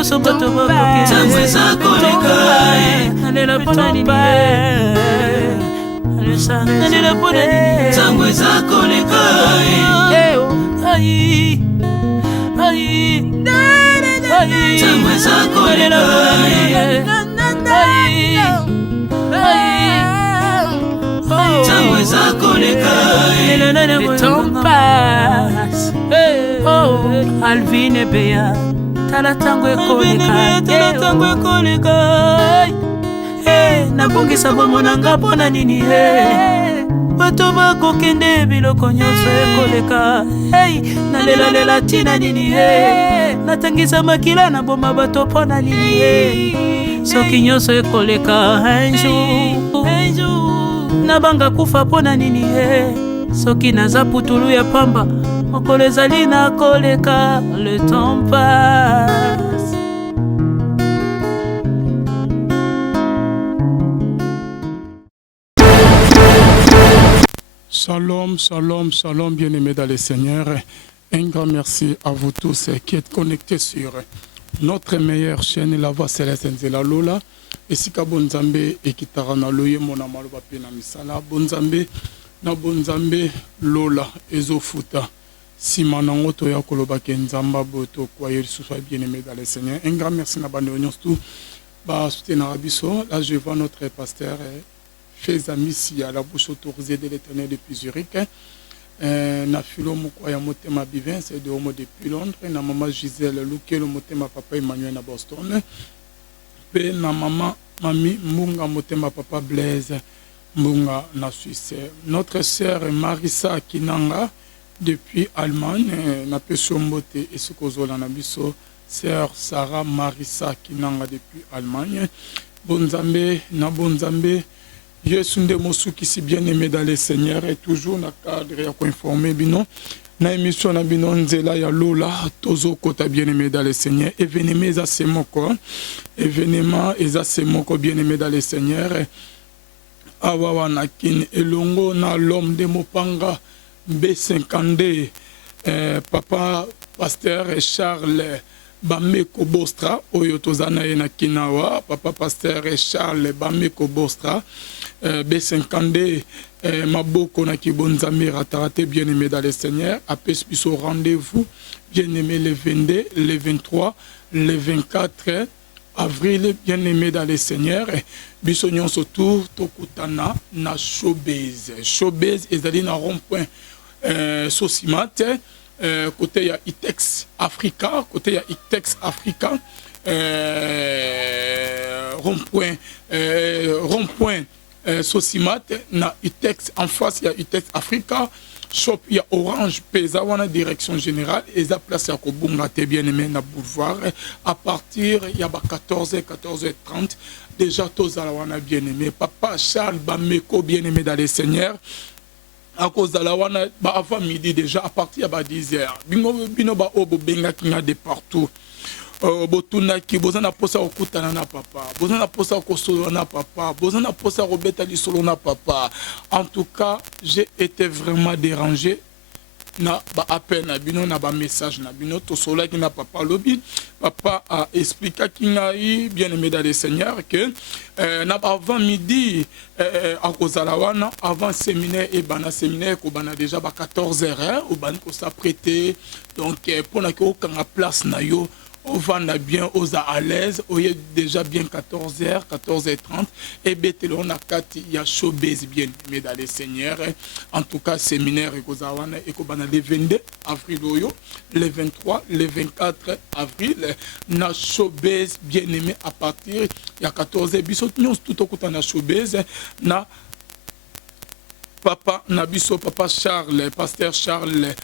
nyonso bato bakoke Nzambe za koleka nalela mpona nini nalela mpona nini Nzambe za koleka Nzambe za koleka Nzambe za koleka Le temps passe Alvin Bea tala tango ekoleka nabongisa bomo na nga mpona nini bato bakokende biloko nyonso ekoleka nalelalela ntina nini natangisa makila na boma bato mpona nini soki nyonso ekoleka un jour nabanga kufa mpona nini soki naza putulu ya pamba mokolo ezali na koleka le temps passe. Shalom, shalom, shalom, bien-aimés dans le Seigneur. Un grand merci à vous tous qui êtes connectés sur notre meilleure chaîne, La Voix Céleste Nzela Lola. Et si ka bonzambe et qui tarana loye mona maloba pena misala bonzambe na bonzambe Lola ezofuta. Si manango to ya koloba kenzamba boto kwa yesu soit bien-aimé dans le Seigneur. Un grand merci na bande onyos tout ba soutenir abiso. Là je vois notre pasteur Fais amis si à la bouche autorisée de l'Éternel depuis Zurich. Na filo mukwa ya motema bivin c'est de homo depuis Londres. Na maman Gisèle Lukelo motema papa Emmanuel na Boston. Pe na maman mami Munga motema papa Blaise Munga na Suisse. Notre sœur Marissa Kinanga depuis Allemagne. Na peso mbote et ce kozola na biso sœur Sarah Marissa Kinanga depuis Allemagne. Bonzambe na bonzambe Yesu nde mosuki si bien aimé dans le Seigneur et toujours na cadre ya ko informer bino na émission na bino nzela ya Lola tozo kota bien aimé dans le Seigneur événement eza semoko événement eza semoko bien aimé dans le Seigneur awa wana kin elongo na l'homme de Mopanga B52 papa pasteur Charles Bameko Bostra oyo tozana na kinawa papa pasteur Charles Bameko Bostra B52 maboko na kibonzambe ratarate bien aimé dans le Seigneur apes biso rendez-vous bien aimé le 22 le 23 le 24 avril bien aimé dans le Seigneur biso nyonso tour tokutana na showbiz ezali na rond-point Sosimate côté ya Itex Africa, côté ya Itex Africa, rond-point Sosimat, na Itex en face ya Itex Africa, shop ya Orange Pesa wana direction générale et ça place ya Kobunga te bien aimé na boulevard à partir ya ba 14h30 déjà tous à la wana bien aimé papa Charles Bameko bien aimé dans le Seigneur. À cause de la wana avant midi déjà à partir de 10h bino ba obo benga kinga de partout botuna ki bozana posa okutana na papa bozana posa okosolo na papa bozana posa robeta lisolo na papa. En tout cas j'ai été vraiment dérangé na ba appel na bino na ba message na bino to sola ki na papa lobi papa a expliqué kinga bien aimé dans le Seigneur que na avant midi à Kozalawana avant séminaire et bana séminaire ko bana déjà ba 14h ou ban ko s'apprêter donc pour na ko kanga place na yo on va bien aux à l'aise on est déjà bien 14h 14h30 et betelon na kati ya showbiz bien aimé dans le Seigneur. En tout cas séminaire et Kozalawana et ko bana le 22 avril oyo le 23 le 24 avril na showbiz bien aimé à partir ya 14h biso nyons tout okuta na showbiz na papa Nabiso, papa Charles, pasteur Charles,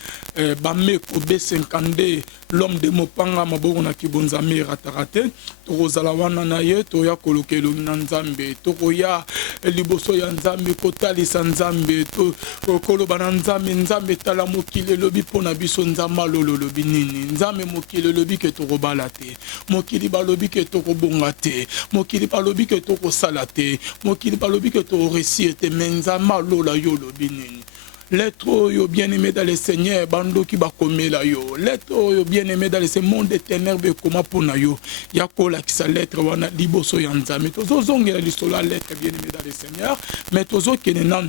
Bameko B52, l'homme de Mopanga, Maboro na Kibonzame ratarate, Torozalawana naye, Toya Kolokelo Nanzambe, Toroya, Liboso Yanzambe, Kotali Sanzambe, Kolobana Nzambe, Nzambe Talamokile, Lobi Ponabiso Nzama Lolo Lobinini, Nzambe Mokile Lobi ke Torobalate, Mokili Balobi ke Torobongate, Mokili Balobi ke Toro Salate, Mokili Balobi ke Toro Resiete, Menzama Lola Yolo Binini. lettre oyo bien-aimé dans le Seigneur bando ki bakomela yo lettre oyo bien-aimé dans le monde de ténèbres koma pona yo ya kola ki sa lettre wana liboso ya nzambe tozo zongela lisolo lettre bien-aimé dans le Seigneur mais tozo kenenan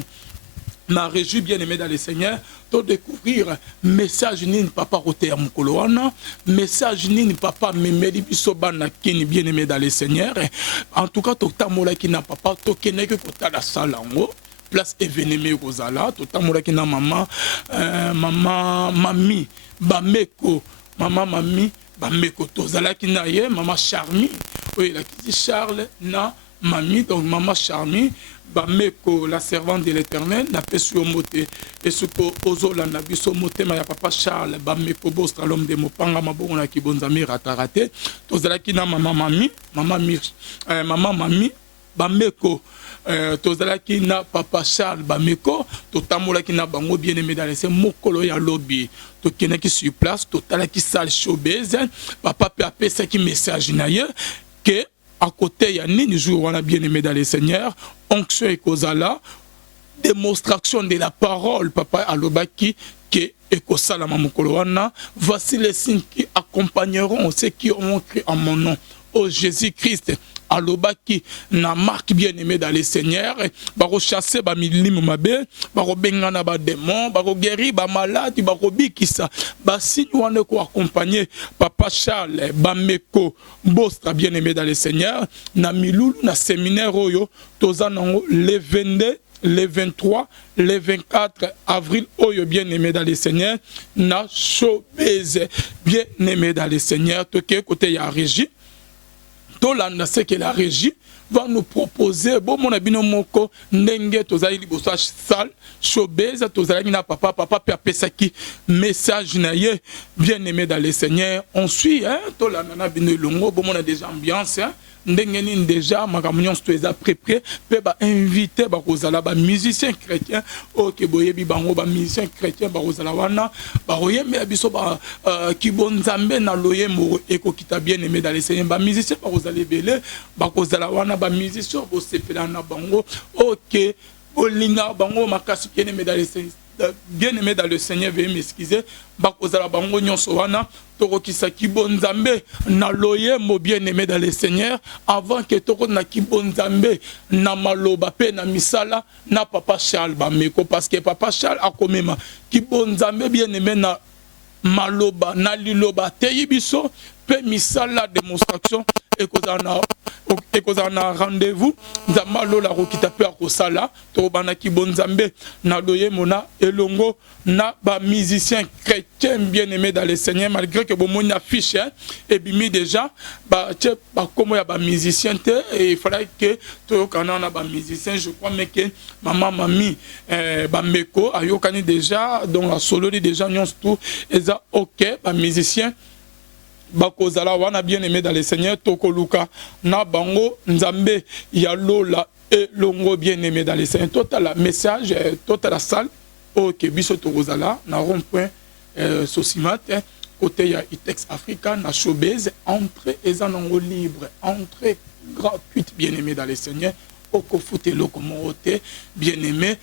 na réjouis bien-aimé dans le Seigneur to découvrir message nini papa roté ya mukolo wana message nini papa memeli biso bana kini bien-aimé dans le Seigneur en tout cas to tamola ki na papa to keneke kotala salango place événement kozala to tamola ki na mama mami bameko mama mami bameko tozala ki na ye mama Charmi oui la ki Charles na mami donc maman Charmi bameko la servante de l'Éternel na pesu moté et ce que ozola na biso motema ya papa Charles bameko bostra l'homme de mopanga mabongo na kibonzami ratarate tozala ki na mama mami bameko tozala ki na papa Charles bameko totamola ki na bango bien-aimé dans les mokolo ya lobby to kena ki sur place totala ki salle showbiz papa pe apesa ki message na ye que à côté, il y a ni jour on a bien-aimé dans le Seigneur, onction et kozala, démonstration de la parole, papa alobaki, que ekosala mamukoloana, voici les signes qui accompagneront ceux qui ont cru en mon nom. Oh Jésus-Christ, alobaki, na marque bien-aimé dans le Seigneur, baro chasser ba milim mabe, baro bengana ba démon, baro guérir ba malade, baro bikisa, ba signe wane ko accompagner papa Charles, bameko, bostra bien-aimé dans le Seigneur, na milulu na séminaire oyo, tozanango le 22 le 23, le 24 avril, oyo bien-aimé dans le Seigneur, na showbiz bien-aimé dans le Seigneur, toke côté ya régie. Tolanda ce que la régie va nous proposer bon mon abino moko ndenge tozali liboso salle showbiz tozali na papa pe apesaki message na ye bien-aimé dans le Seigneur on suit hein tolanda na bino longo bon on a déjà ambiance hein ndenge nini déjà makamunyon stoeza préparé pe ba invité ba kozala ba musicien chrétien OK boyebi bango ba musicien chrétien ba kozala wana ba oyembe biso ba kibonzambe na loyemo ekokita bien-aimé dans le Seigneur ba musicien ba kozala belé ba kozala wana ba musicien bo sepela na bango OK olinga bango makasi bien-aimé dans le Seigneur bien-aimé dans le Seigneur veuillez m'excuser bakozala bango nyonso wana tokokisa kibonzambe na loyemo bien-aimé dans le Seigneur avant que toko na kibonzambe na maloba pe na misala na papa Charles bameko parce que papa Charles akomema kibonzambe bien-aimé na maloba na liloba teyi biso pe misala démonstration ekozana rendez-vous nzamba lola rokita pe akosala to bana kibonzambe na loyemo na elongo na ba musicien chrétien bien-aimé dans le Seigneur malgré que bon mon affiche hein, et bimi déjà ba comme ya ba musicien et il fallait que to kana na ba musicien je crois mais que maman mami ba meko ayokani déjà donc la solo déjà nyons tout eza OK ba musicien bakozala wana bien-aimé dans le Seigneur tokoluka na bango nzambe ya lola et longo bien-aimé dans le Seigneur total message total la salle OK biso tokozala na rond-point Sosimat côté ya Itex Africa na showbiz entrée ezanango libre entrée gratuite bien-aimé dans le Seigneur okofute lokomote bien-aimé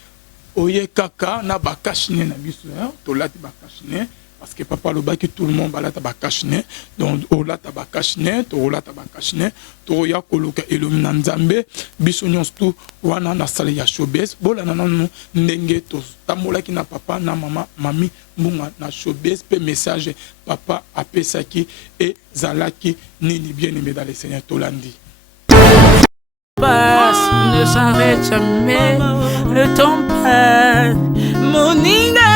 oye kaka na bakashine na biso tolati bakashine parce que papa le bas que tout le monde va là tabakashne donc ola tabakashne to ola tabakashne to ya koluka elomina nzambe biso nyons tout wana na sale ya showbiz bola nanu ndenge to tamola ki na papa na mama mami munga na showbiz pe message papa apesaki et zalaki nini bien-aimé dans le Seigneur tolandi passe ne s'arrête jamais le temps passe moninga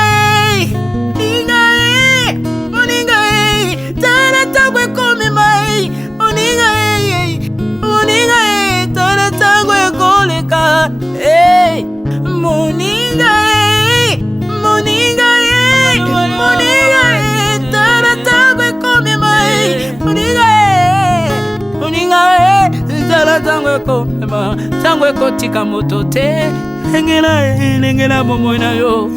tango ekotika moto te engela bomoi na yo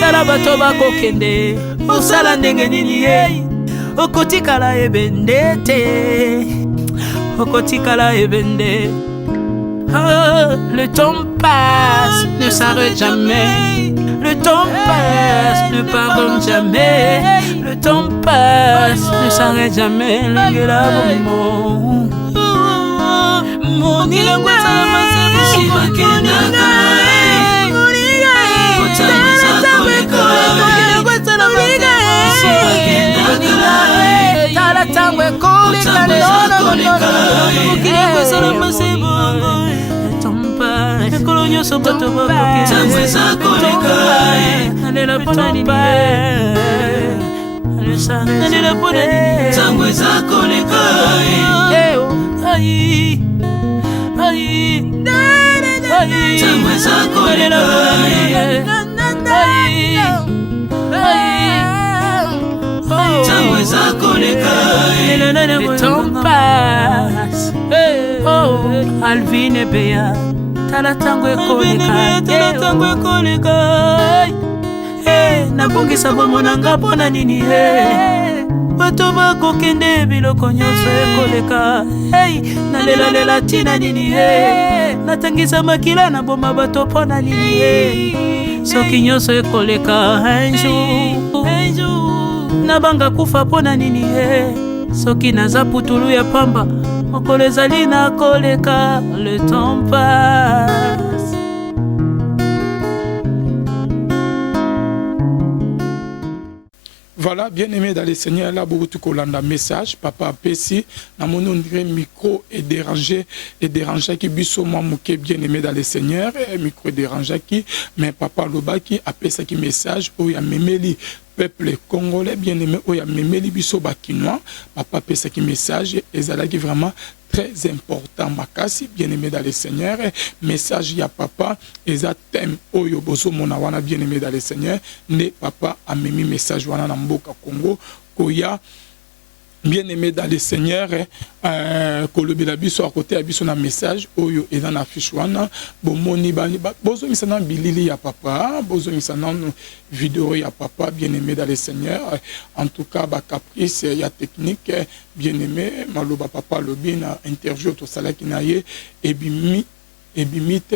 tala bato bakokende osala ndenge nini ye okotikala ebende te okotikala ebende le temps passe ne s'arrête jamais Le temps passe, ne pardonne jamais. Le temps passe, ne s'arrête jamais. Lingela bombo. Moni la kwata la masebu. Shiva kendaka. Otamwe zako leka. Shiva kendaka. Tala tangwe kolika. Otamwe zako leka. Mukile kwesa la masebu. Kolonyo so bato bakoki. Tangwe zako leka. Nalela pona nini. Nalela pona nini. Tangwe zako leka. Ai. Tangwe zako leka. Tangwe zako leka. Le temps passe. Oh, Alvine Bea. Tala tango ekoleka. Nabongisa bomona nga pona nini. Bato bakokende biloko nyonso ekoleka. Nalela tina nini. Natangisa makila na boma bato pona nini. Soki nyonso ekoleka un jour. Nabanga kufa pona nini. Soki naza putulu ya pamba mokolo ezali na koleka. Le temps passe. Voilà, bien-aimé dans le Seigneur, là, beaucoup de kolanda message, papa Pessi, na mon micro est dérangé qui biso moi mouké bien-aimé dans le Seigneur, micro est dérangé qui, mais papa Loba qui a Pessi qui message, où il y a memeli peuple congolais bien-aimé, où il y a memeli biso bakinois, papa Pessi qui message, et ça là qui vraiment très important makasi bien-aimé dans le Seigneur, message ya papa et ça thème oyo bozo mona wana bien-aimé dans le Seigneur, ne papa a mimi message wana na mboka Congo koya bien-aimé dans le Seigneur, kolobela biso à côté abiso na message oyo et dans affiche wana bomoni bani bozo misana bilili ya papa, bozo misana vidéo ya papa bien-aimé dans le Seigneur, en tout cas ba caprice ya technique bien-aimé maloba papa lobi na interview to sala kinaye ebimite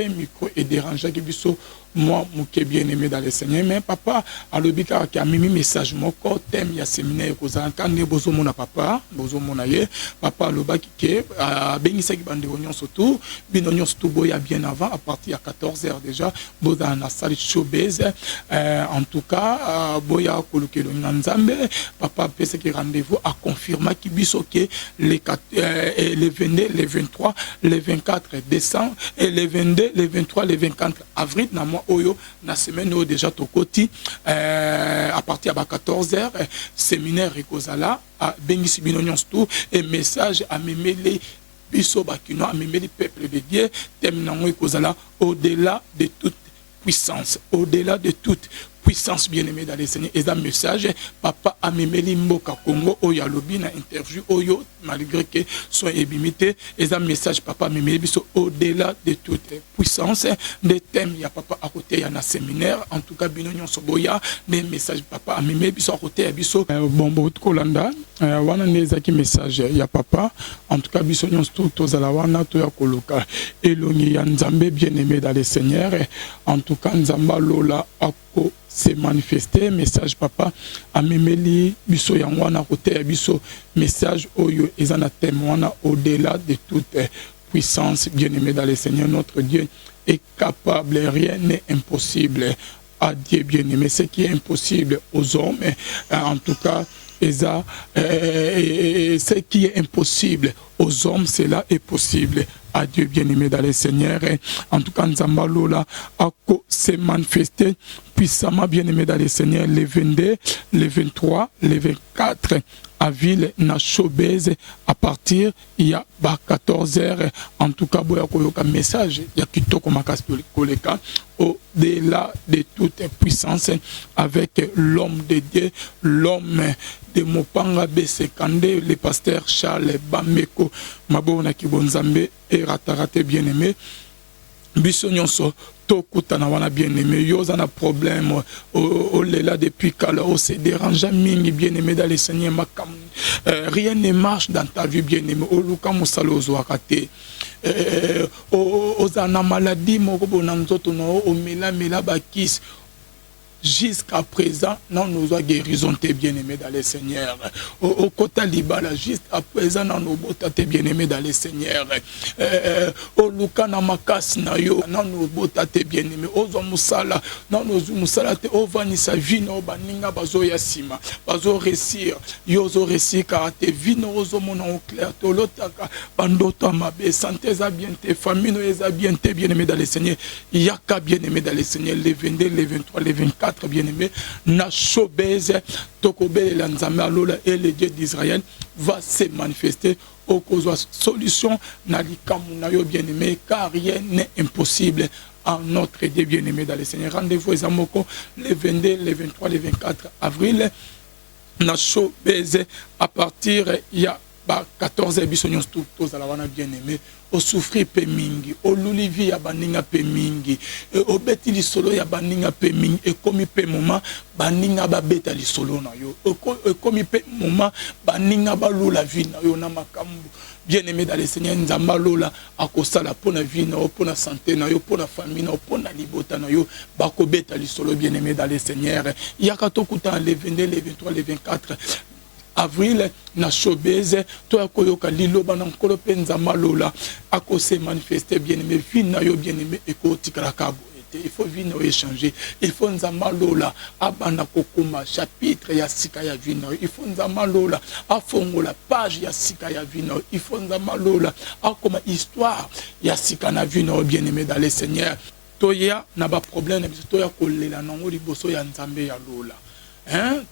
micro et dérangeant biso moi mouké bien-aimé dans le Seigneur, mais papa alobi ka ki amimi message moko thème ya séminaire kozanka ne bozo mona papa bozo mona ye papa aloba ki ke bengisa ki bande onyon surtout binonyon surtout boya bien avant à partir à 14h déjà boza na salle showbiz, en tout cas boya kolokelo nzambe papa pese ki rendez-vous à confirmer ki biso ke les 22 les 23 les 24 décembre et les 22 les 23 les 24 avril na moi oyo na semaine oyo déjà tokoti à partir à 14h séminaire ekozala à bengisi binonyon tout et message à memeli biso bakino à memeli peuple de Dieu thème nango ekozala au-delà de toute puissance, au-delà de toute puissance bien-aimée dans les Seigneurs. Et un message, papa Amemeli Mboka Congo, Oya Lobi, na interview, Oyo, malgré que soit ébimité, et un message, papa Amemeli Biso, au-delà de toute puissance, des thèmes, il y a papa à côté, il y a un séminaire, en tout cas, Binonion Soboya, des messages, papa Amemeli Biso à côté, à Biso. Bon, beaucoup de Kolanda, wana nezaki message, il y a papa, en tout cas, Bisonion Stuto, Zalawana, Toya Koloka, Eloni Yanzambe, bien-aimé dans les Seigneurs, en tout cas, Nzamba Lola, Ako, s'est manifesté message papa amemeli biso yangwana côté biso message oyo ezana témoina au-delà de toute puissance bien-aimé dans le Seigneur notre Dieu est capable, rien n'est impossible à Dieu bien-aimé, ce qui est impossible aux hommes en tout cas ce qui est impossible aux hommes, cela est possible à Dieu bien-aimé dans le Seigneur. En tout cas, Nzamba Lola s'est manifesté puissamment bien-aimé dans le Seigneur les 22, les 23, les 24 à ville na showbiz à partir il y a 14h en tout cas boya koyoka message ya kitoko makasi koleka au-delà de toute puissance avec l'homme de Dieu, l'homme de Mopanga Besekande, le pasteur Charles Bameko Mabona Kibonzambe et ratarate bien-aimé biso nyonso tokutana wana bien-aimé yoza na problème au-delà depuis qu'alors on se dérange mingi bien-aimé dans le Seigneur makam rien ne marche dans ta vie bien-aimé oluka musalo ozwaka te ozana maladie moko bona nzoto na omela bakisi jusqu'à présent, non nous a guérison tes bien-aimés dans le Seigneur. Au côté libala, jusqu'à présent, non nous bota tes bien-aimés dans le Seigneur. Au Lukana Makas na yo, non nous bota tes bien-aimés. Au Zomusala, non nous musala te ovanisa vino baninga bazo yasima, bazo réussir, yozo réussir car te vino ozo mon clair, to lotaka, bandota mabe, santé za bien te, famille eza bien te bien-aimés dans le Seigneur. Yaka bien-aimés dans le Seigneur, les 22, les 23, les 24 bien-aimés, na shobeze, tokobele la nzambe alola et le Dieu d'Israël va se manifester au cause de solution na likamu na yo bien-aimé, car rien n'est impossible à notre Dieu bien-aimé dans le Seigneur. Rendez-vous à Moko les 22, les 23, les 24 avril, na shobeze à partir il y a 14 bisognos tous à la wana bien-aimé au souffrir pe mingi au lulivi ya baninga pe mingi au beti li solo ya baninga pe mingi et comme pe moment baninga ba beta li solo na yo comme pe moment baninga ba lula vie na yo na makambu bien-aimé dans le Seigneur nzamba lola akosala pona vie na pona santé na yo pona famille na pona libota na yo bako beta li solo bien-aimé dans le Seigneur yakato kuta les 22 les 23 les 24 avril na shobeze to akoyoka liloba na nkolo penza malola akose manifester bien-aimé vie na yo bien-aimé ekotikala kabo il faut vino échanger il faut nzamba lola abana kokoma chapitre ya sika ya vino il faut nzamba lola afongola page ya sika ya vino il faut nzamba lola akoma histoire ya sika na vino bien-aimé dans le Seigneur toya na ba problème toya kolela nango liboso ya nzambe ya lola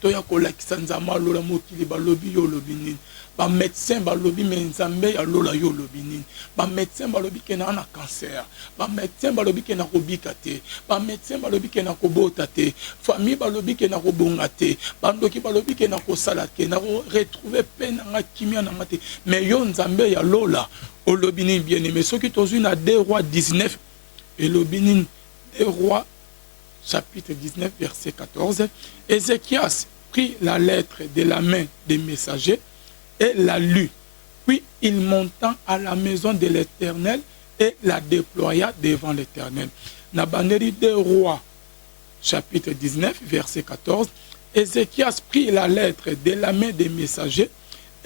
toya kolakisa nzamba lola mokili balobi yo lobi nini ba médecin balobi me nzambe ya lola yo lobi nini ba médecin balobi ke na cancer ba médecin balobi ke na kobika te ba médecin balobi ke na kobota te famille balobi ke na kobonga te bandoki balobi ke na kosala ke na retrouver peine na kimia na mate mais yo nzambe ya lola olobi nini bien-aimé soki tozwi na 2 Rois 19 et lobi nini 2 Rois chapitre 19, verset 14, Ézéchias prit la lettre de la main des messagers et la lut. Puis il monta à la maison de l'Éternel et la déploya devant l'Éternel. Nabaneri 2 Rois, chapitre 19, verset 14, Ézéchias prit la lettre de la main des messagers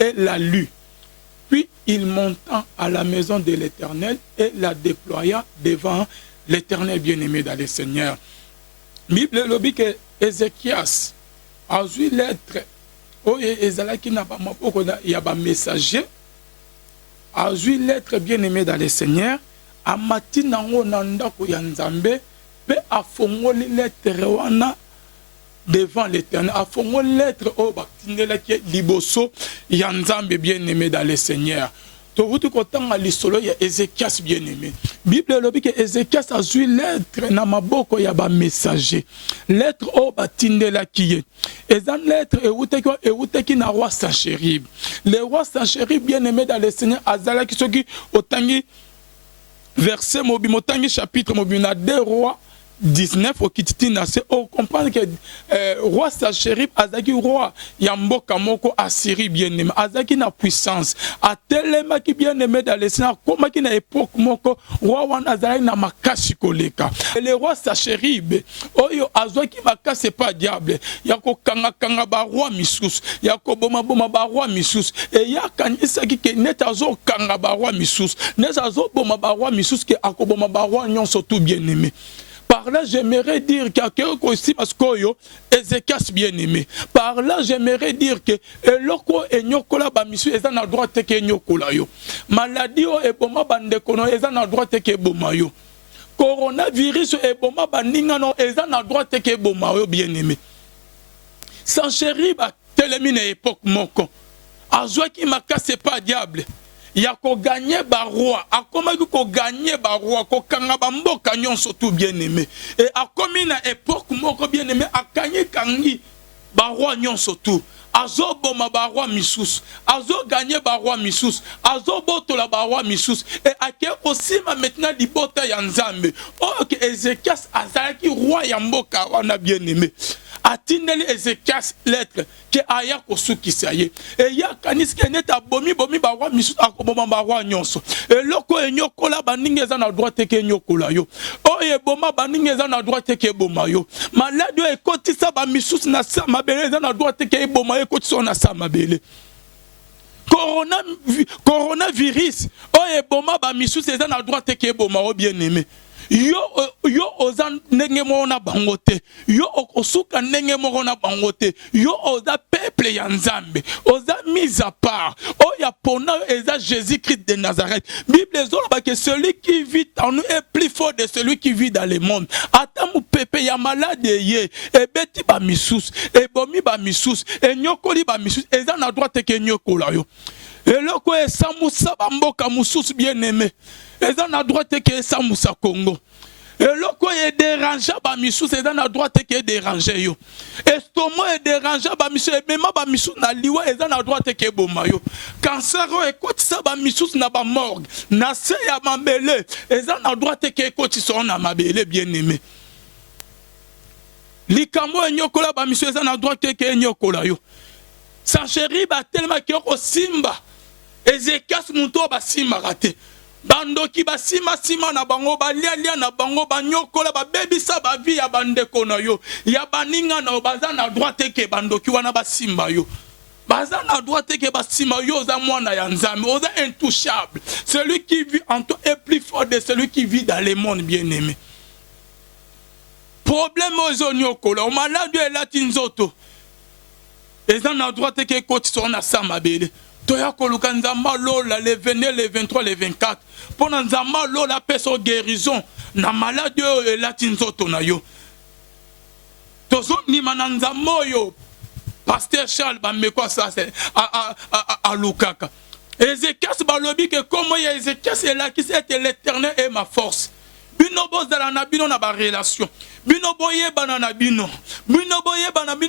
et la lut. Puis il monta à la maison de l'Éternel et la déploya devant l'Éternel bien-aimé dans le Seigneur. Bible lobi que Ézéchias a eu lettre oye ezalaki na ba maboko ya ba messager a eu lettre bien-aimé dans le Seigneur a matina ngo na ndako ya Nzambe pe afongoli lettre wana devant l'Éternel afongoli lettre o batindelaki liboso ya Nzambe bien-aimé dans le Seigneur. Tovutu kotanga lisolo ya Ézéchias bien-aimé. Bible lobi que Ézéchias a eu lettre na maboko ya ba messager. Lettre o batindela kiye. Ezan lettre euteki na roi Sanchérib. Le roi Sanchérib bien-aimé dans le Seigneur azala ki soki otangi verset mobi motangi chapitre mobi na 2 Rois 19 au Kititina, c'est on comprend que roi Sanchérib azaki roi yamboka moko Assyrie bien-aimé azaki na puissance a telema ki bien-aimé dans le Seigneur comme ki na époque moko roi wana azali na makasi koleka le roi Sanchérib oyo azwaki makasi pas diable yako kanga ba roi misusu yako boma ba roi misusu et yakanisa ki ke net azo kanga ba roi misusu net azo boma ba roi misusu ke akoboma ba roi nyonso tout bien-aimé. Par là, j'aimerais dire qu'il y a quelqu'un aussi parce que Ézéchias bien-aimé. Par là, j'aimerais dire que loko enyokola ba misu ezana na droit teke enyokola yo. Maladie o eboma bande kono ezana na droit teke eboma yo. Coronavirus eboma baninga no ezana na droit teke eboma yo bien-aimé. Sanchérib a telemi na époque moko. Azwa ki makase pas diable. Yako gagné ba roi, a comment ko gagné ba roi, ko kanga ba mboka nyonso tout bien-aimé. Et a commis na époque moko bien-aimé a gagné kangi ba roi nyonso tout. Azo boma ba roi misus, azo gagné ba roi misus, azo botola ba roi misus et a ke aussi maintenant libota ya Nzambe. Oh que Ézéchias azalaki roi ya mboka wana bien-aimé. atindeli Ézéchias lettre ke aya kosukisa ye eya kanisi ke neta bomi barwa misusu akoboma barwa nyonso eloko enyokola baningi eza na droite ke enyokola yo oyo eboma baningi eza na droite ke eboma yo maladi oyo ekotisa bamisusu na sa mabele eza na droite ke eboma yo ekotisa na sa mabele coronavirus oyo eboma bamisusu eza na droite ke eboma o bien aimé yo oza ndenge moko na bango te yo okosuka ndenge moko na bango te yo oza peuple ya nzambe oza mise à part oyo apona eza Jésus-Christ de Nazareth. Bible ezoloba que celui qui vit en nous est plus fort de celui qui vit dans le monde. Ata mupepe ya malade ye ebeti ba misusu ebomi ba misusu enyokoli ba misusu eza na droite ke nyokola yo eloko esamusa bamboka mususu bien aimé eza na droite ke esamusa Congo eloko e dérange ba misusu eza na droite ke dérange yo estomac e dérange ba misusu mema ba misusu na liwa eza na droite ke boma yo cancer o ekotisa ba misusu na ba morgue na se ya mabele eza na droite ke ekotisa na mabele bien aimé likambo enyokola ba misusu eza na droite ke enyokola yo Sancheri ba tellement ke osimba Ézéchias muntu basimba raté bandoki basima sima na bango balia na bango banyokola babebisa ba vie ya bandeko na yo ya baninga na baza na droite ke bandoki wana basimba yo baza na droite ke basimba yo za mwana ya nzambe oza intouchable celui qui vit en toi est plus fort de celui qui vit dans le monde bien aimé problème ozo nyokola o malade elati nzoto eza na droite ke kotisa na sama bele toya koluka nzamba lola le 22 le 23 le 24 pona nzamba lola peso guérison na malade oyo elati nzoto na yo tozo nima na nzamba oyo pasteur Charles bamekwa sa a lukaka Ézéchias balobi ke komo ya Ézéchias elakisi ete l'Éternel est ma force bino bozala na bino na ba relation bino boyebana na bino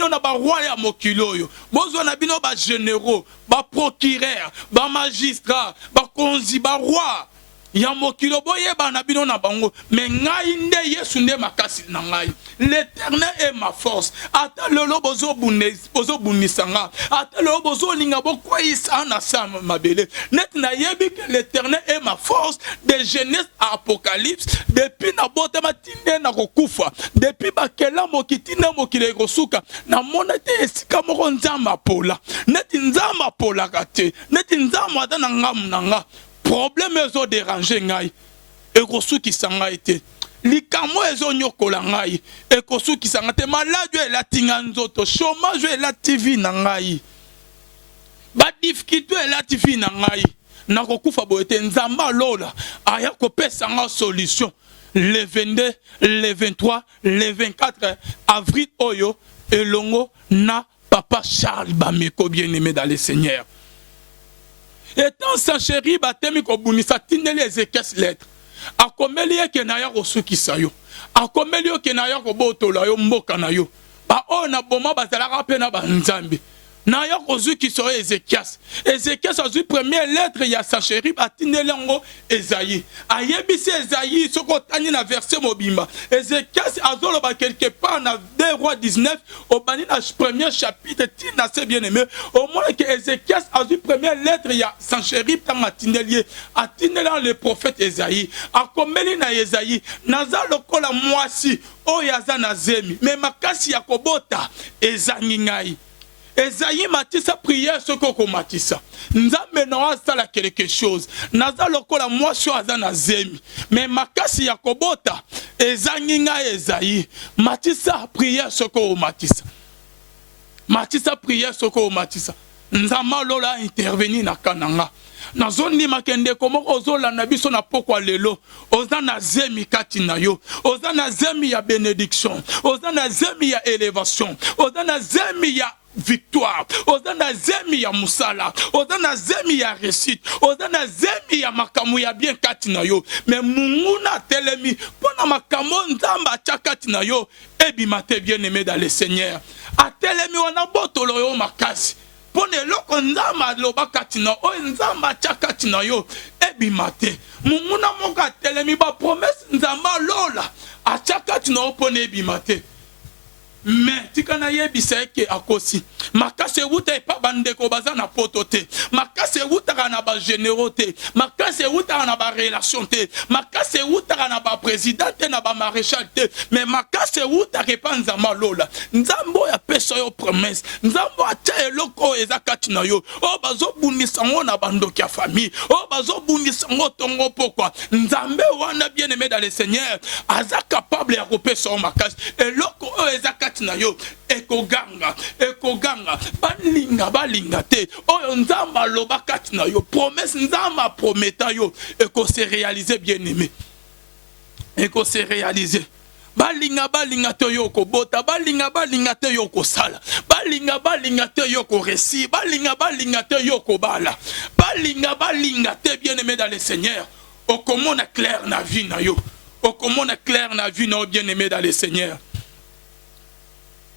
na ba roi ya mokili oyo bozwa na bino ba généraux ba procureur ba magistrat ba konzi ba roi ya mokili boyebana bino na bango mais ngai nde Yesu nde makasi na ngai l'Éternel est ma force ata lelo bozo bunisanga ata lelo bozo linga bokwisa na sa mabele net na yebi que l'Éternel est ma force de Genèse à Apocalypse depuis na botema tinde na kokufa depuis bakela mokitine mokile kosuka na monete esika moko nzamba pola net nzamba pola kate net nzamba ata na ngamu na nga problème ezo déranger ngai ekosukisa ngai te likambo ezo nyokola ngai ekosukisa ngai te malade elatinga nzoto chômage elati vi na ngai ba difficulté elati vi na ngai nakokufa boye te nzamba lola aya kopesa nga solution le 22 le 23 le 24 avril oyo elongo na papa Charles Bameko bien aimé dans le Seigneur. Étant Sancheri batemi kobunisa tindeli Ézéchias lettre akomeli ye ke na ya kosukisa yo akomeli yo ke na ya kobotola yo mboka na yo ba oyo na boma bazalaka mpe na banzambe na ya kozukisa yo Ézéchias azwi première lettre ya Sancheri batindeli yango Ezaïe ayebisi Ezaïe soko otani na verset mobimba Ézéchias azoloba quelque part na 2 Rois 19 obani na premier chapitre tina se bien aimé au moins que Ézéchias azwi première lettre ya Sancheri tanga atindeli le prophète Ezaïe akomeli na Ezaïe naza lokola mwasi oyo aza na zemi mais makasi ya kobota ezangi ngai Ezaïe matisa prière ce qu'on matisa. Nzambe na asala quelque chose. Naza lokola mwasi aza na zemi. Mais makasi ya kobota ezangi nga Ezaïe. Matisa prière ce qu'on matisa. Matisa prière ce qu'on matisa. Nzama lola intervenir na kananga. Nazoni makende komo ozola na biso na pokwa lelo oza na zemi kati na yo oza na zemi ya bénédiction oza na zemi ya élévation oza na zemi ya victoire oza na zemi ya musala oza na zemi ya réussite oza na zemi ya makamu ya bien kati na yo mais munguna telemi pona makamu nzamba atia kati na yo ebima te bien aimé dans le Seigneur atelemi wana botolo yo makasi pone loko nzamba loba kati na o nzamba atia kati na yo ebima te munguna moka telemi ba promesse nzamba lola atia kati na yo pone ebima te mais tika na yebisa eke akosi makasi ewuta epa bandeko baza na poto te, makasi ewutaka na bagénéraux te, makasi ewutaka na barelation te, makasi ewutaka na baprésident te na bamaréchal te, mais makasi ewutaka epa nzambe alola. Nzambe oyo apesa yo promesse, nzambe atia eloko oyo eza kati na yo oyo bazobundisa ngo na bandoki ya famille, oyo bazobundisa ngo tongo pokwa. Nzambe wana bien aimé dans le Seigneur aza capable ya kopesa yo makasi eloko oyo eza kati na yo ekoganga balinga te oyo nzambe aloba kati na yo promesse nzambe aprometa yo ekose réaliser bien aimé, ekose réaliser. Balinga te yo ko bota, balinga te yo ko sala, balinga te yo ko récit, balinga te yo ko bala, balinga te bien aimé dans le Seigneur. O comment na clair na vie na yo, o comment na clair na vie na bien aimé dans le Seigneur.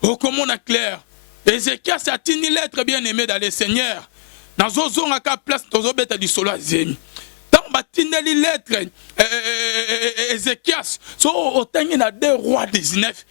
O comment na clair. Ézéchias a tini lettre bien aimé dans le Seigneur. Dans zonga ka place tozo beta di solo azemi. Tant batineli lettre Ézéchias so otangi na 2 Rois 19.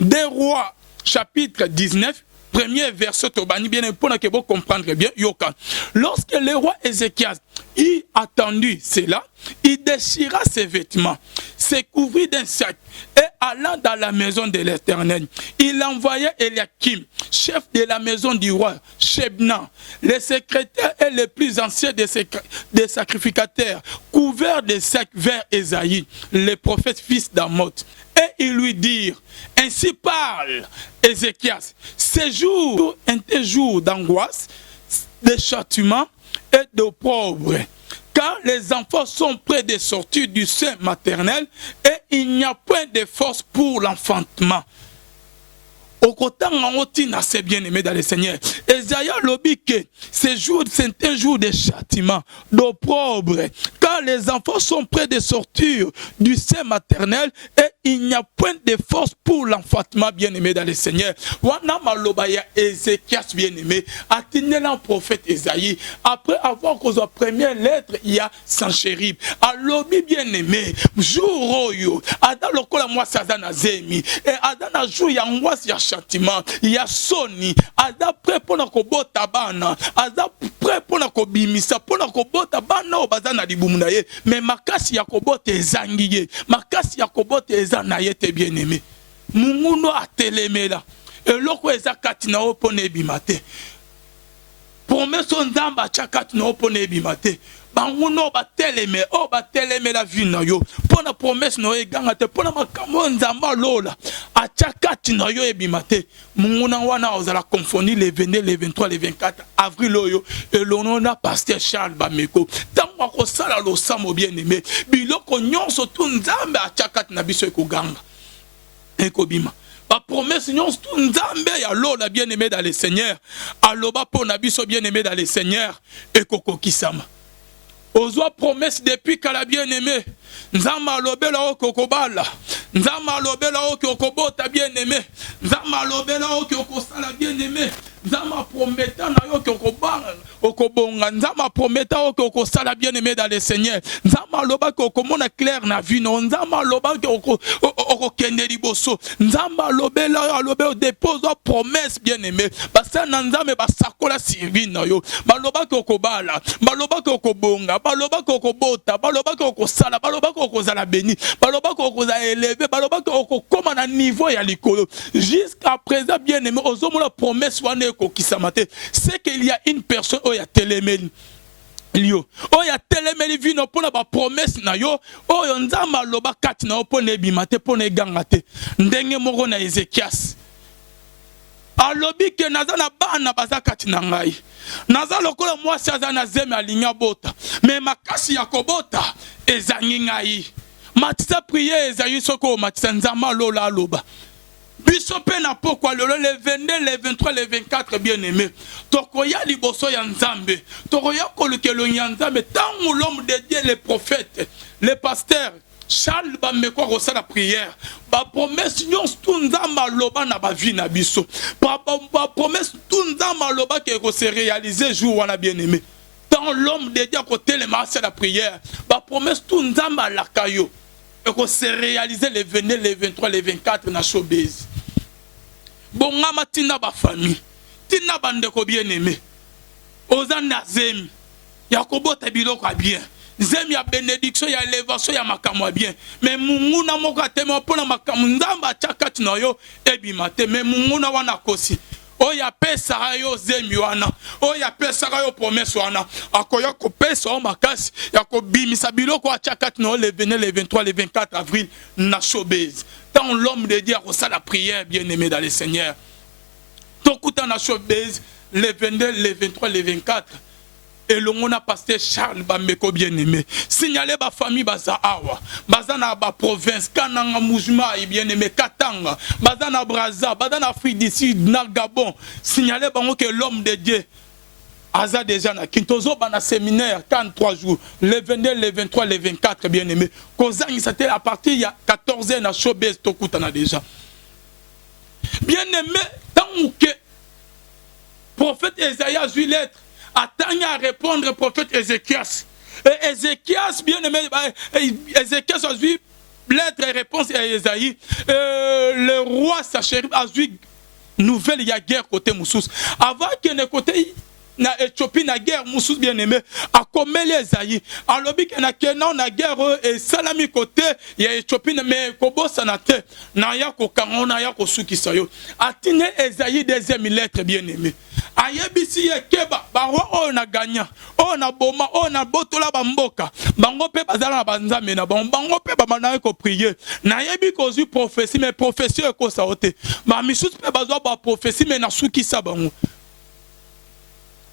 2 Rois chapitre 19 premier verset tobani bien pour que vous comprendre bien yoka. Lorsque le roi Ézéchias y attendu cela, il déchira ses vêtements, se couvrit d'un sac et allant dans la maison de l'Éternel, il envoya Eliakim, chef de la maison du roi, Shebna, le secrétaire et le plus ancien des sacrificateurs, couvert de sacs vers Ésaïe, le prophète fils d'Amoth. Et ils lui dirent, ainsi parle Ézéchias, ce jour est un jour d'angoisse, de châtiment et d'opprobre, car les enfants sont près de sortir du sein maternel et il n'y a point de force pour l'enfantement. Au côté c'est bien aimé dans le Seigneur. Esaïe lobi que ce jour, c'est un jour de châtiment, d'opprobre, car les enfants sont près de sortir du sein maternel et il n'y a point de force pour l'enfantement, bien aimé dans le Seigneur. Wana malobaya Ézéchias bien aimé, atteindre le prophète Esaïe, après avoir causé la première lettre, il y a Sanchérib. Alobi bien aimé, jour oyo, ada lokola moi sazana zemi, et ada na jour ya ngwasi ya châtiment, il y a soni, ada prêt pour na kobota bana, ada prêt pour na kobimisa, pour na kobota bana o bazana libumuna ye, mais makasi ya kobota ezangiye, makasi ya kobota ezanaye te bien aimé. Munguno atelemela, eloko ezakati na opone bimate. Promesse nzamba chakati na opone bimate. Banguno bateleme, o bateleme la vie na yo. Pona promesse no eganga te, pona makambo nzamba lola. Achakati na yo ebimate. Munguna wana ozala confondre les 22, les 23, les 24 avril oyo. Et l'onona pasteur Charles Bameko. Tango ko sala lo samo bien aimé. Biloko nyonso tu nzambe achakati na biso ekoganga. Ekobima. Ba promesse nyonso tu nzambe ya lola bien aimé dans le Seigneur. Aloba pona biso bien aimé dans le Seigneur ekokokisama. Ozwa promesse depuis kala bien aimé. Nzamba lobela o kokobala. Nzamba lobela o kokobota bien aimé. Nzamba lobela o kokosala bien aimé. Nzamba prometa na yo kokobanga okobonga. Nzamba prometa o kokosala bien aimé dans le Seigneur. Nzamba loba kokomona clair na vie no. Nzamba loba okokende liboso. Nzamba lobela alobe dépose promesse bien aimé. Basa na nzambe basakola sivi na yo. Baloba kokobala, baloba kokobonga, baloba kokobota, baloba kokosala, baloba kokozala béni, baloba kokozala élevé, baloba kokoma na niveau ya likolo. Jusqu'à présent bien aimé, ozomo la promesse wane kokisamate. C'est qu'il y a une personne oya telemeli. Lio oya telemeli vino pona ba promesse na yo oyo nzamba loba kati na opone ebimate pona egangate ndenge moko na Ézéchias. Alobi ke naza na bana baza kati na ngai. Naza lokola mwasi aza na zeme alinya bota. Mais makasi ya kobota ezangi ngai. Matisa prière ezayi soko matisa nzamba lola aloba. Biso pe na pokwa lolo le 22, le 23, le 24 bien aimé. Tokoya liboso ya nzambe. Tokoya kolukelo ya nzambe. Tango l'homme de Dieu, les prophètes, les pasteurs, Charles Bameko reçoit la prière. Ba promesse nyons tout nzamba loba na ba vie na biso. Ba promesse tout nzamba loba qui se réaliser jour wana bien aimé. Tant l'homme de Dieu côté les marches la prière. Ba promesse tout nzamba la kayo. Et qu'on se réaliser les 22, les 23, les 24 na showbiz. bongama tina ba famille tina bandeko bien aimé ozana zemi ya kobota biloko bien zemi ya bénédiction ya élévation ya makamwa bien mais munguna moko atema pona makamwa nzamba chakati na yo ebima te mais munguna wana kosi oya pesa yo zemi wana oya pesa yo promesse wana akoya ko pesa o makasi ya ko bimisa biloko achakati na le 23 le 24 avril na showbiz tant l'homme de Dieu a la prière bien aimé dans le Seigneur donc tout na showbiz le 22 le 23 le 24 et le monde a pasteur Charles Bambeko bien aimé signaler ba famille baza awa baza na ba province kananga mouvement bien aimé Katanga baza na Brazza baza na Afrique du Sud na Gabon signaler bango que l'homme de Dieu aza déjà na Kintozo bana séminaire 43 jours le 22 le 23 le 24 bien aimé kozangi c'était à partir il y a 14 ans na showbiz tokutana déjà bien aimé tant que prophète Esaïe a vu l'être attendant à répondre au prophète Ézéchias. Et Ézéchias, bien aimé, Ézéchias a vu lettre et réponse à Esaïe. Le roi Sachérim a vu nouvelle, il y a guerre côté Moussous. Avant qu'il ne côté na Éthiopie na guerre Moussous bien aimé a comme les Esaïe. Alors que na Kenan na guerre et salami côté il y a Éthiopie mais kobo sanate na ya ko kango na ya ko sukisayo. Atine Esaïe deuxième lettre bien aimé. Ayebisi keba baro o na ganya o na boma o na botola bamboka bango pe bazala na banzambe na bango pe ba na ko prier na yebi ko zu prophétie mais prophétie ko saote ba misus pe bazwa ba prophétie mais na sukisa bango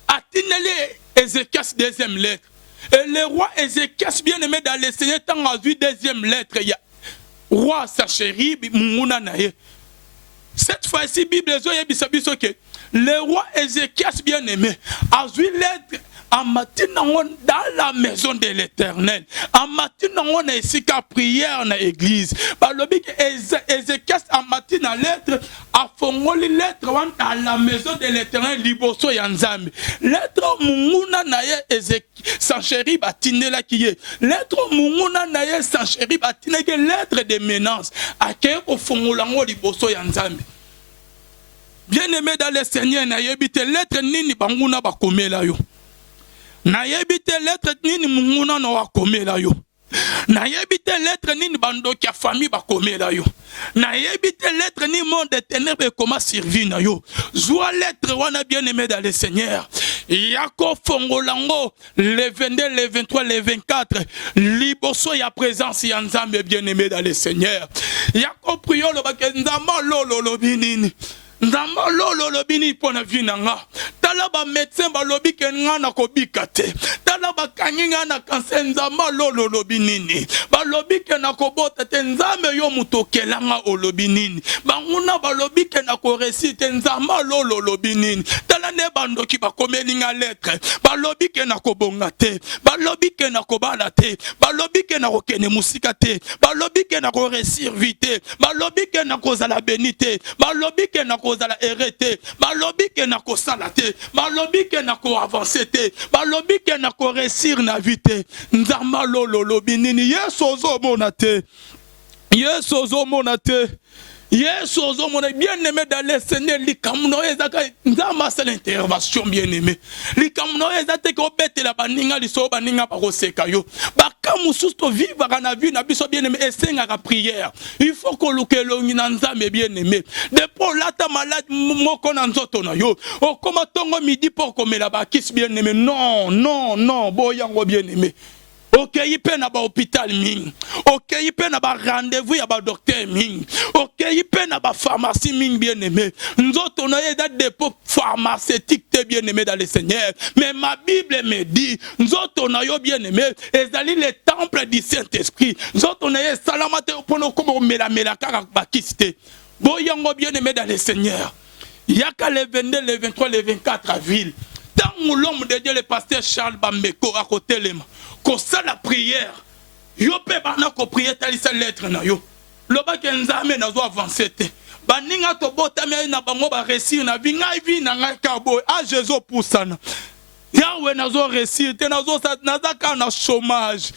atinele Ézéchias deuxième lettre et le roi Ézéchias bien aimé dans le Seigneur tant a vu deuxième lettre il y a roi Sachérim munguna na ye cette fois-ci Bible zo yebisa biso que le roi Ézéchias bien aimé a vu l'être en matin dans la maison de l'Éternel en matin on a ici qu'à prière dans l'église par le bic Ézéchias en matin dans l'être a fongoli l'être dans la maison de l'Éternel liboso yanzambe l'être munguna na ye Ézéchias Sachérim batine la qui est l'être munguna na ye Sachérim batine que l'être de menace a que au fongolango liboso yanzambe. Bien-aimé dans le Seigneur, na yebite lettre nini banguna bakomela yo. Na yebite lettre nini munguna na wakomela yo. Na yebite lettre nini bandoki ya famille bakomela yo. Na yebite lettre ni monde de ténèbres comment servir na yo. Joie lettre wana bien-aimé dans le Seigneur. Yako fongolango le 22, le 23, le 24. Liboso ya présence ya nzambe bien-aimé dans le Seigneur. Yako priyo lo bakenzama lo binini. Nzamba lolo lobini pona vinanga tala ba médecin ba lobi ke ngana ko bikate tala ba kanyinga na kanser nzamba lolo lobinini ba lobi ke na ko bota te nzambe yo mutokelanga olobinini banguna ba lobi ke na ko récite nzamba lolo lobinini tala ne bandoki ba komelinga lettre ba lobi ke na ko bonga te ba lobi ke na ko bala te ba lobi ke na ko kene musika te ba lobi ke na ko réussir vite ba lobi ke na ko zala benite ba lobi ke na ko zala hérité balobi ke na ko salate balobi ke na ko avancer te balobi ke na ko réussir na vite nzamba lolo lobi nini yeso zo monate yeso zo monate yeso zo monate bien aimé dans le Seigneur likamno ezaka nzamba c'est l'intervention bien aimé likamno ezate ko betela baninga liso baninga ba koseka yo baka mususu to vivre na vie na biso bien aimé esenga ka prière il faut ko lukelo ngina nzambe bien aimé depuis là ta malade moko na nzoto na yo o koma tongo midi pour komela ba kiss bien aimé non boyango bien aimé. Ok, il peut na ba hôpital ming. Ok, il peut na ba rendez-vous ya ba docteur ming. Ok, il peut na ba pharmacie ming bien aimé. Nous autres on a des dépôts pharmaceutiques bien aimé dans le Seigneur. Mais ma Bible me dit, nous autres on a yo bien aimé, ezali le temple du Saint-Esprit. Nous autres on a salamate pour nous comme mela kaka ba kiste. Boyango bien aimé dans le Seigneur. Yaka le 22, le 23, le 24 avril. Tant l'homme de Dieu, le pasteur Charles Bambeko, à côté de moi, qu'on sa la prière, yo pe bana ko prier tali sa lettre na yo. Loba ke nzame na zo avancer te. Baninga to bota me na bango ba réussir na vinga vi na nga kabo a Jésus pour sana. Yawe na zo réussir te na zo sa na zaka na chômage.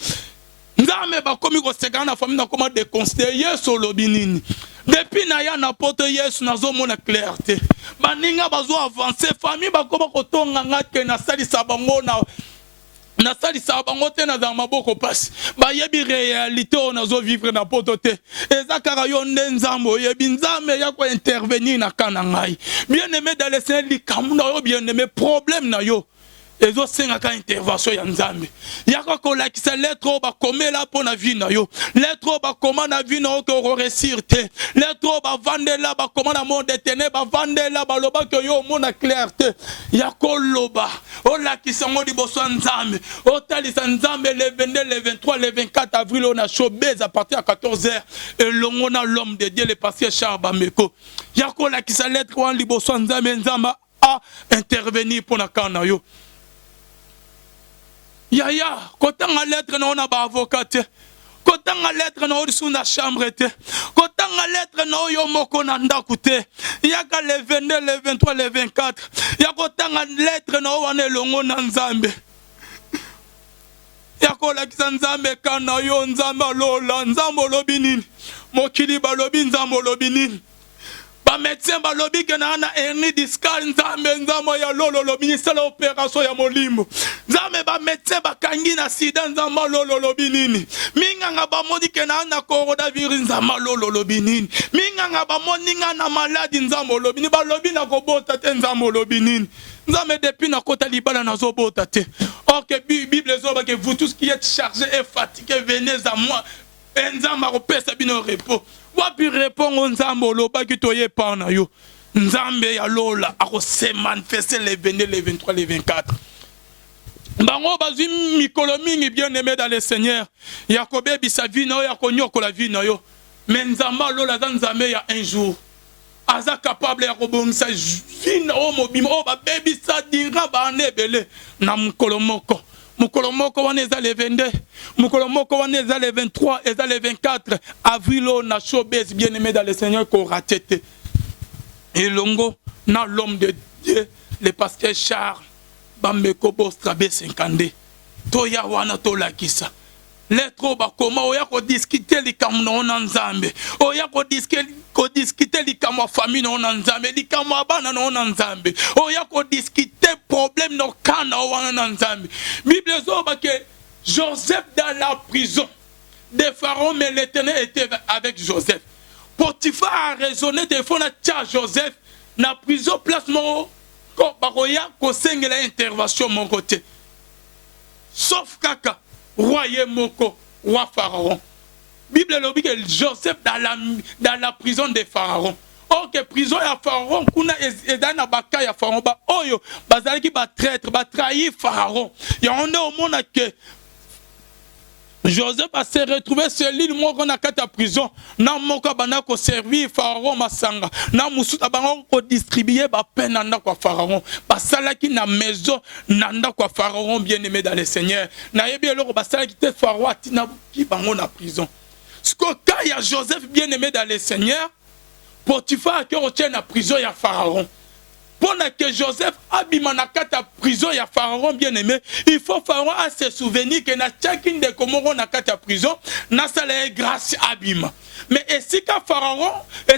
Nzame ba komi ko sekana famille na koma déconsidérer yeso lobinini. Depuis naya na poto Yesu nazo mona clarté. Baninga bazo avancer famille bakoma kotonga ngake na salisa bango na salisa bango te na za maboko pasi. Ba yebi réalité on nazo vivre na poto te. Ezakara yo nzambo yebi nzambe ya ko intervenir na kana ngai. Bien-aimé dans le Seigneur likamu na yo bien-aimé problème na yo. Ezo senga ka intervention ya nzambe yako ko lakisa lettre ba komela po na vie na yo lettre ba koma na vie na yo ko réussir te lettre ba vandela ba koma na monde ténèbres ba vandela ba loba ke yo mona clarté yako loba o lakisa ngodi boso nzambe o talisa nzambe le 22 le 23 le 24 avril on a showbiz à partir à 14h et l'on a l'homme de Dieu le pasteur Charles Bameko yako lakisa lettre wan liboso nzambe nzamba a intervenir pour na kana yo. Yaya, kotanga lettre na ona ba avocat, kotanga lettre na odisu na chambre te, kotanga lettre na yo moko na ndaku te, yaka le 22, le 23, le 24, ya kotanga lettre na wane longo na nzambe. Yako lakisa nzambe kana yo nzamba lola, nzambo lobi nini, mokili balobi nzambo lobi nini. Ba médecin ba lobi ke na hernie discale nzambe ya lolo lobi ni sala opération ya molimo nzambe ba médecin ba kangi na sida nzamba lolo lobi nini minganga ba modi ke na coronavirus nzamba lolo lobi nini minganga ba moninga na maladie nzambo lobi ni ba lobi na kobota te nzambo lobi nini nzambe depuis na kota libala na zobota te. Or que Bible zoba que vous tous qui êtes chargés et fatigués venez à moi nzamba kopesa bino repos. Wapi répond nzambo loba ki toye pa na yo. Nzambe ya lola ako se manifester les 22, les 23, les 24. Bango bazwi mikolo mingi bien-aimé dans le Seigneur. Yakobe bisa vie na yo yakonyoko la vie na yo. Mais nzamba lola za nzambe ya un jour. Aza capable ya kobongisa vie na yo mobima o ba baby sa dira ba nebele na mukolo moko. Mukolo moko wana eza le 22, mukolo moko wana eza le 23, eza le 24 avril na showbiz bien-aimé dans le Seigneur ko ratete. Et longo na l'homme de Dieu le pasteur Charles Bameko Bostrabe 50. Toya wana to lakisa. Lettre ba koma oya ko discuter likamu na nzambe. Oya ko discuter likamu wa famille na nzambe, likamu abana na nzambe. Oya ko discuter problème no kana wana nzambe. Bible zoba que Joseph dans la prison de Pharaon, mais l'Éternel était avec Joseph. Potiphar a raisonné de fona tia Joseph na prison place mo ko baroya ko sengela intervention mon côté. Sauf kaka roi moko, roi Pharaon. Bible le dit que Joseph dans la prison de Pharaon. Or que prison ya Pharaon, kuna ezana baka ya Pharaon ba oyo bazalaki ba traître, ba trahir Pharaon. Ya on au monde que Joseph a se retrouvé sur l'île moko na kata prison. Na moko bana ko servir Pharaon masanga. Na musuta bango ko distribuer ba peine na kwa Pharaon. Ba salaki na maison nanda kwa Pharaon bien-aimé dans le Seigneur. Na yebi eloko ba salaki te Pharaon atina ki bango na prison. Ce que quand il y a Joseph bien-aimé dans le Seigneur, Potiphar a retient la prison ya Pharaon. Pendant que Joseph abima na kata prison ya Pharaon bien-aimé, il faut Pharaon à se souvenir que na chacune de komoro na kata prison, na sala grâce abima. Mais si ka Pharaon,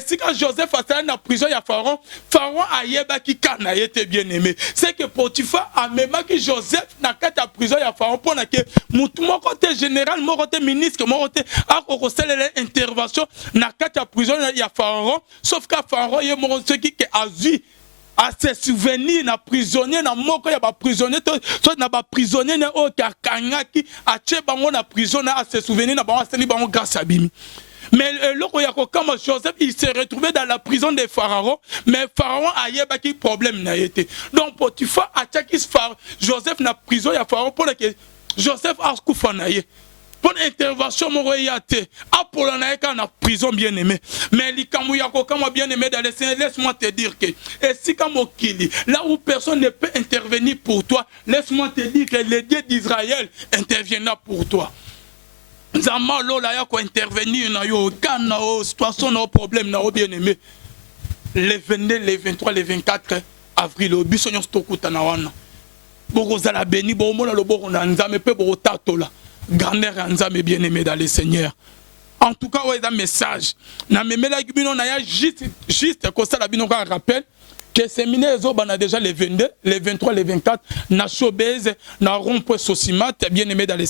si ka Joseph a sala na prison ya Pharaon, Pharaon a yeba ki kana yete bien-aimé. C'est que Potiphar a même que Joseph na kata prison ya Pharaon pendant que mutu moko te général, moko te ministre, moko te a ko sala intervention na kata prison ya Pharaon, sauf que Pharaon ye moko ce qui a vu à se souvenir na prisonnier na moko ya ba prisonnier to na ba prisonnier na o ka kangaki a che bango na prison na se souvenir na bango seli bango grâce à bimi. Mais loko ya ko comme Joseph il s'est retrouvé dans la prison de Pharaon, mais Pharaon a yeba ki problème na été. Donc Potiphar a chaki Joseph na prison ya Pharaon pour que Joseph a kufa na ye. Pour intervention moroyate Apollo naeka na prison bien-aimé. Mais likamu yako kama bien-aimé dans le Seigneur, laisse-moi te dire que et si comme okili là où personne ne peut intervenir pour toi, laisse-moi te dire que le Dieu d'Israël interviendra pour toi. Zama lola yako intervenir na yo kana o situation no problème na o bien-aimé. Les 22, les 23, les 24 avril au bisonyo stokuta na wana. Boko zala beni bo mona lo boko na nzame pe bo tatola. Grandeur et nzambe bien-aimé dans le Seigneur. En tout cas, ouais, un message. Na memela bino na ya juste comme ça la bino ka rappel que séminaire on a déjà les 22, les 23, les 24 na showbase na rond-point Sosimat bien aimé dans les